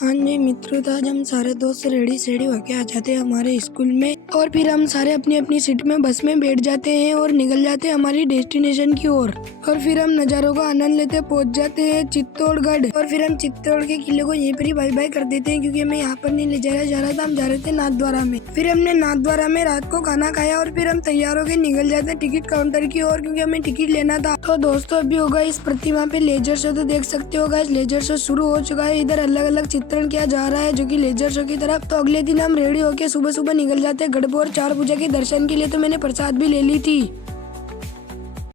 हाँ जी मित्रों, तो आज हम सारे दोस्त रेडी सेडी होके आ जाते हैं हमारे स्कूल में और फिर हम सारे अपनी अपनी सीट में बस में बैठ जाते हैं और निकल जाते हैं हमारी डेस्टिनेशन की ओर। और फिर हम नज़ारों का आनंद लेते पहुंच जाते हैं चित्तौड़गढ़। और फिर हम चित्तौड़ के किले को यहीं पर ही बाय बाय कर देते हैं, क्योंकि हमें यहाँ पर नहीं ले जाया जा रहा था, हम जा रहे थे नाथद्वारा में। फिर हमने नाथद्वारा में रात को खाना खाया और फिर हम तैयार होकर निकल जाते टिकट काउंटर की ओर, क्योंकि हमें टिकट लेना था। तो दोस्तों अभी होगा इस प्रतिमा पे लेजर शो, तो देख सकते हो गाइस लेजर शो शुरू हो चुका है। इधर अलग अलग चित्रण किया जा रहा है जो कि लेजर शो की तरफ। तो अगले दिन हम रेडी होके सुबह सुबह निकल जाते हैं गढ़पुर 4 पूजा के दर्शन के लिए। तो मैंने प्रसाद भी ले ली थी।